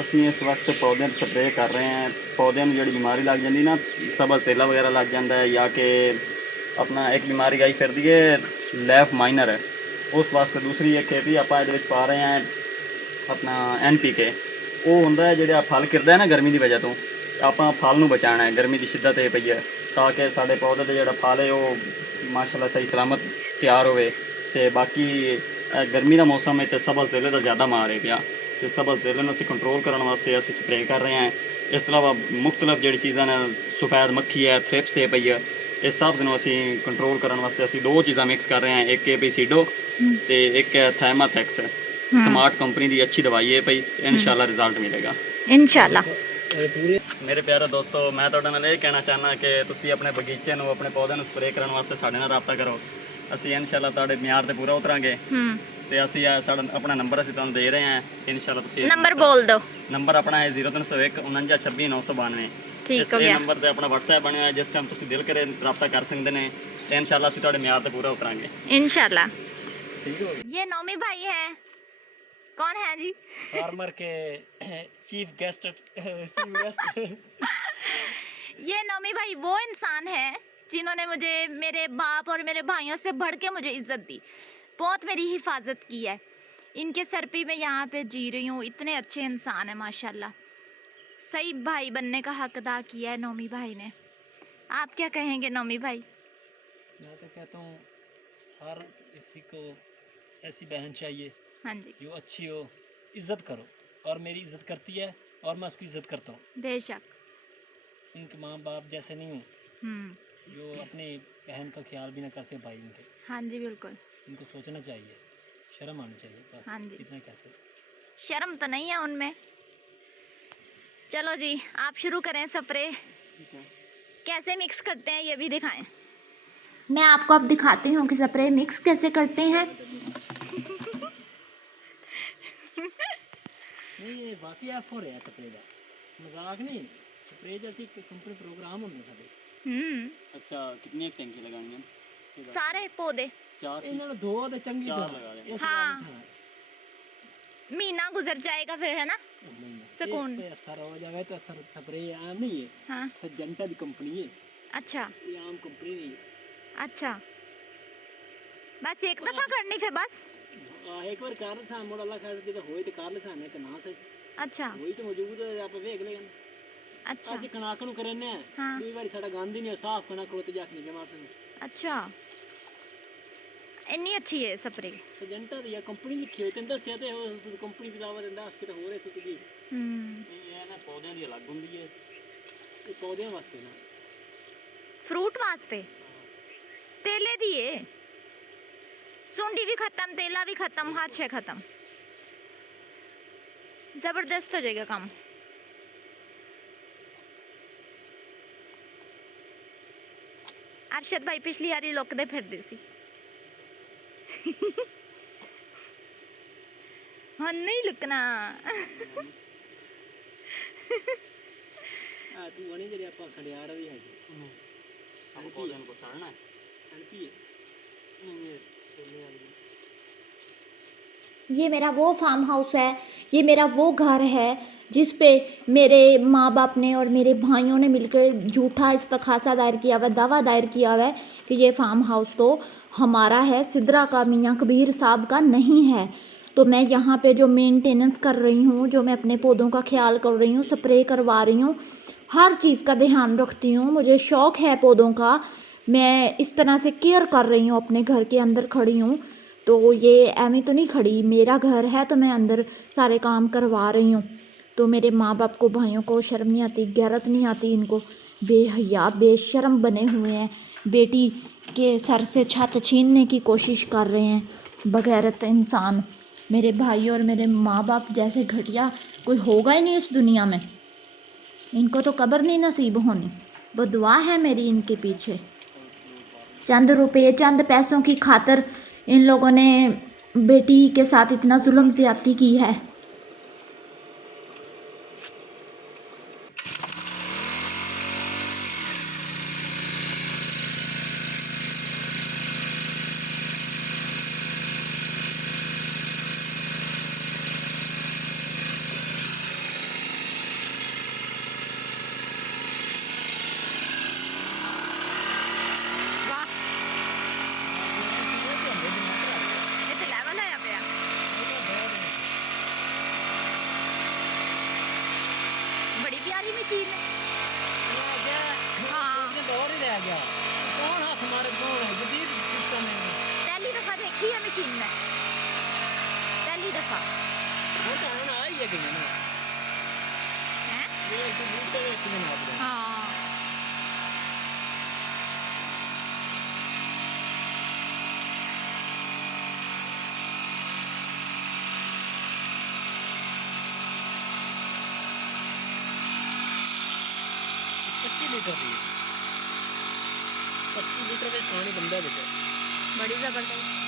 ਅਸੀਂ ਇਸ ਵਕਤ ਪੌਦਿਆਂ 'ਤੇ ਸਪਰੇਅ ਕਰ ਰਹੇ ਹਾਂ। ਪੌਦਿਆਂ ਨੂੰ ਜਿਹੜੀ ਬਿਮਾਰੀ ਲੱਗ ਜਾਂਦੀ ਨਾ, ਸਬਜ਼ ਤੇਲਾ ਵਗੈਰਾ ਲੱਗ ਜਾਂਦਾ ਹੈ, ਜਾਂ ਕਿ ਆਪਣਾ ਇੱਕ ਬਿਮਾਰੀ ਆਈ ਫਿਰਦੀ ਹੈ ਲੈਫ ਮਾਈਨਰ, ਉਸ ਵਾਸਤੇ ਦੂਸਰੀ ਇੱਕ ਹੈ ਵੀ ਆਪਾਂ ਇਹਦੇ ਵਿੱਚ ਪਾ ਰਹੇ ਹਾਂ ਆਪਣਾ NPK। ਉਹ ਹੁੰਦਾ ਹੈ ਜਿਹੜਾ ਫਲ ਕਿਰਦਾ ਹੈ ਨਾ ਗਰਮੀ ਦੀ ਵਜ੍ਹਾ ਤੋਂ, ਆਪਾਂ ਫਲ ਨੂੰ ਬਚਾਉਣਾ ਹੈ, ਗਰਮੀ ਦੀ ਸ਼ਿੱਦਤ ਇਹ ਪਈ ਹੈ, ਤਾਂ ਕਿ ਸਾਡੇ ਪੌਦੇ 'ਤੇ ਜਿਹੜਾ ਫਲ ਹੈ ਉਹ ਮਾਸ਼ਾਅੱਲਾ ਸਹੀ ਸਲਾਮਤ ਤਿਆਰ ਹੋਵੇ। ਅਤੇ ਬਾਕੀ ਗਰਮੀ ਦਾ ਮੌਸਮ ਹੈ ਅਤੇ ਸਬਜ਼ ਤੇਲੇ ਦਾ ਜ਼ਿਆਦਾ ਮਾਰ ਹੈ ਪਿਆ, ਅਤੇ ਸਬਜ਼ ਤੇਲੇ ਨੂੰ ਅਸੀਂ ਕੰਟਰੋਲ ਕਰਨ ਵਾਸਤੇ ਅਸੀਂ ਸਪਰੇਅ ਕਰ ਰਹੇ ਹਾਂ। ਇਸ ਤੋਂ ਇਲਾਵਾ ਮੁਖਤਲਿਫ ਜਿਹੜੀ ਚੀਜ਼ਾਂ ਨੇ, ਸਫੈਦ ਮੱਖੀ ਹੈ, ਥ੍ਰਿਪਸ ਹੈ ਪਈ ਹੈ, ਇਸ ਸਭ ਨੂੰ ਅਸੀਂ ਕੰਟਰੋਲ ਕਰਨ ਵਾਸਤੇ ਅਸੀਂ ਦੋ ਚੀਜ਼ਾਂ ਮਿਕਸ ਕਰ ਰਹੇ ਹਾਂ, ਇੱਕ ਹੈ ਪੀਸੀਡੋ ਤੇ ਇੱਕ ਹੈ ਥੈਮਾਥੈਕਸ। ਸਮਾਰਟ ਕੰਪਨੀ ਦੀ ਅੱਛੀ ਦਵਾਈ ਹੈ ਭਾਈ, ਇਨਸ਼ਾਅੱਲਾ ਰਿਜ਼ਲਟ ਮਿਲੇਗਾ ਇਨਸ਼ਾਅੱਲਾ। ਮੇਰੇ ਪਿਆਰੇ ਦੋਸਤੋ, ਮੈਂ ਤੁਹਾਡੇ ਨਾਲ ਇਹ ਕਹਿਣਾ ਚਾਹੁੰਦਾ ਕਿ ਤੁਸੀਂ ਆਪਣੇ ਬਗੀਚੇ ਨੂੰ, ਆਪਣੇ ਪੌਦਿਆਂ ਨੂੰ ਸਪਰੇਅ ਕਰਨ ਵਾਸਤੇ ਸਾਡੇ ਨਾਲ ਰਾਬਤਾ ਕਰੋ। ਅਸੀਂ ਇਨਸ਼ਾਅੱਲਾ ਤੁਹਾਡੇ ਮਿਆਰ ਤੇ ਪੂਰਾ ਉਤਰਾਂਗੇ। ਤੇ ਅਸੀਂ ਸਾਡਾ ਆਪਣਾ ਨੰਬਰ ਅਸੀਂ ਤੁਹਾਨੂੰ ਦੇ ਰਹੇ ਹਾਂ, ਇਨਸ਼ਾਅੱਲਾ ਤੁਸੀਂ ਨੰਬਰ ਬੋਲ ਦਿਓ। ਨੰਬਰ ਆਪਣਾ ਹੈ 0301 49 26 992। ਠੀਕ ਹੋ ਇਹ ਗਿਆ। ਨੰਬਰ ਤੇ ਆਪਣਾ WhatsApp ਬਣਿਆ ਹੋਇਆ, ਜਿਸ ਟਾਈਮ ਤੁਸੀਂ ਦਿਲ ਕਰੇ ਰਾਬਤਾ ਕਰ ਸਕਦੇ ਨੇ, ਤੇ ਇਨਸ਼ਾਅੱਲਾ ਅਸੀਂ ਤੁਹਾਡੇ ਮਿਆਰ ਤੇ ਪੂਰਾ ਉਤਰਾਂਗੇ इंशाल्लाह। ठीक हो। ये नौमी भाई है, कौन है जी? फार्मर के चीफ गेस्ट। ये नौमी भाई वो इंसान है जिन्होंने मुझे मेरे बाप और मेरे भाइयों से बढ़ के मुझे इज्जत दी, बहुत मेरी हिफाजत की है। इनके सर पे मैं यहाँ पे जी रही हूँ। इतने अच्छे इंसान है माशाल्लाह। सही भाई बनने का हक अदा किया है नौमी भाई ने। आप क्या कहेंगे नौमी भाई? मैं तो कहता हूँ हर किसी को ऐसी बहन चाहिए, हाँ जी, जो अच्छी हो, इज्जत करो। और मेरी इज्जत करती है और मैं उसकी इज्जत करता हूँ। बेशक। उनके माँ बाप जैसे नहीं हूँ, जो अपने बहन का ख्याल भी ना कर सके भाई उनके। हाँ जी बिल्कुल। उनको सोचना चाहिए, शर्म आनी चाहिए, बस। हाँ जी, इतना कैसे शर्म तो नहीं है उनमें। चलो जी, आप शुरू करें स्प्रे। कैसे मिक्स करते हैं ये भी दिखाएं। मैं आपको अब दिखाती हूँ कि स्प्रे मिक्स कैसे करते हैं। नहीं, ये वाकई ऐप हो रहा है स्प्रे का, मजाक नहीं। स्प्रे जैसी कंपनी प्रोग्राम होंगे सारे। अच्छा, कितनी एक टैंकी लगानी है? सारे पौधे चार। इन्होंने दो तो चंगी चार तरह लगा दें। हाँ, महीना गुजर जाएगा फिर, है ना, सुकून। असर हो जाए तो असर स्प्रे आम नहीं है। हाँ, सजेंटा की कंपनी है, अच्छा ये आम कंपनी नहीं है। अच्छा, बस एक दफा करनी फिर बस। एक बार कार सा मोड़ अल्लाह खास के तो होई तो कार सा नहीं तो ना सही। अच्छा होई तो मौजूद है, आप देख लेंगे। अच्छा ਅਸੀਂ ਕਣਕ ਨੂੰ ਕਰਨੇ ਆ, हाँ, ਕਈ ਵਾਰੀ ਸਾਡਾ ਗੰਦ ਹੀ ਨਹੀਂ ਸਾਫ਼ ਕਣਕ ਰੋਤੇ ਜਾ ਕੇ ਨਹੀਂ ਜਮਾ ਸਕਦੇ। अच्छा, इतनी अच्छी है स्प्रे। ਸਜੈਂਟਾ ਦੀ ਕੰਪਨੀ ਲਿਖੀ ਹੋਈ, ਤੈਨੂੰ ਦੱਸਿਆ ਤੇ ਉਹ ਕੰਪਨੀ ਦੀ ਲਾਵਾ ਦਿੰਦਾ ਅਸ ਕਿਤੇ ਹੋਰ ਇੱਥੇ ਤੁਸੀਂ। ਇਹ ਨਾ ਪੌਦਿਆਂ ਦੀ ਅਲੱਗ ਹੁੰਦੀ ਹੈ, ਇਹ ਪੌਦਿਆਂ ਵਾਸਤੇ ਨਾ, फ्रूट वास्ते तेले दिए। सुंडी भी खत्म, तेला भी खत्म, हर शे खत्म। जबरदस्त हो जाएगा काम। अरशद भाई पिछली बारी लुकदे फिरदे सी, हुण नहीं लुकना। ਆ ਤੂੰ ਬਣੀ ਜਿਹੜੇ ਆਪਾਂ ਖੜਿਆਰ ਵੀ ਹੈਗੇ ਆਪਾਂ ਪੌਦਿਆਂ ਨੂੰ ਸਾੜਨਾ ਹੈ। ਹਲਕੀ ਹੈ ਨਹੀਂ ਸੋਨੇ ਵਾਲੀ। ये मेरा वो फार्म हाउस है, ये मेरा वो घर है जिस पे मेरे माँ बाप ने और मेरे भाइयों ने मिलकर झूठा इस्तखासा दायर किया हुआ है, दावा दायर किया हुआ है कि ये फार्म हाउस तो हमारा है, सिद्रा का, मियाँ कबीर साहब का नहीं है। तो मैं यहाँ पे जो मेंटेनेंस कर रही हूँ, जो मैं अपने पौधों का ख्याल कर रही हूँ, स्प्रे करवा रही हूँ, हर चीज़ का ध्यान रखती हूँ। मुझे शौक़ है पौधों का, मैं इस तरह से केयर कर रही हूँ, अपने घर के अंदर खड़ी हूँ। तो ये एवं तो नहीं खड़ी, मेरा घर है तो मैं अंदर सारे काम करवा रही हूँ। तो मेरे माँ बाप को, भाइयों को शर्म नहीं आती, गैरत नहीं आती इनको, बेहया बेशर्म बने हुए हैं, बेटी के सर से छत छीनने की कोशिश कर रहे हैं बगैरत इंसान। मेरे भाई और मेरे माँ बाप जैसे घटिया कोई होगा ही नहीं इस दुनिया में, इनको तो कब्र नहीं नसीब होनी। वो दुआ है मेरी इनके पीछे। चंद रुपये, चंद पैसों की खातिर इन लोगों ने बेटी के साथ इतना जुल्म ज़्यादती की है। गई यार ये मशीन। हाँ दौर ही रह गया, कौन हाथ मारे कौन है, जदीद सिस्टम है। पहली दफा देखी है मशीन में, पहली दफा वो तो है ना, आई है कहीं ना है। ये तो बूटे में किसी ने मार हाँ लीटर रही है, 25 लीटर में पानी बंदा बेचा। बड़ी जबरदस्त।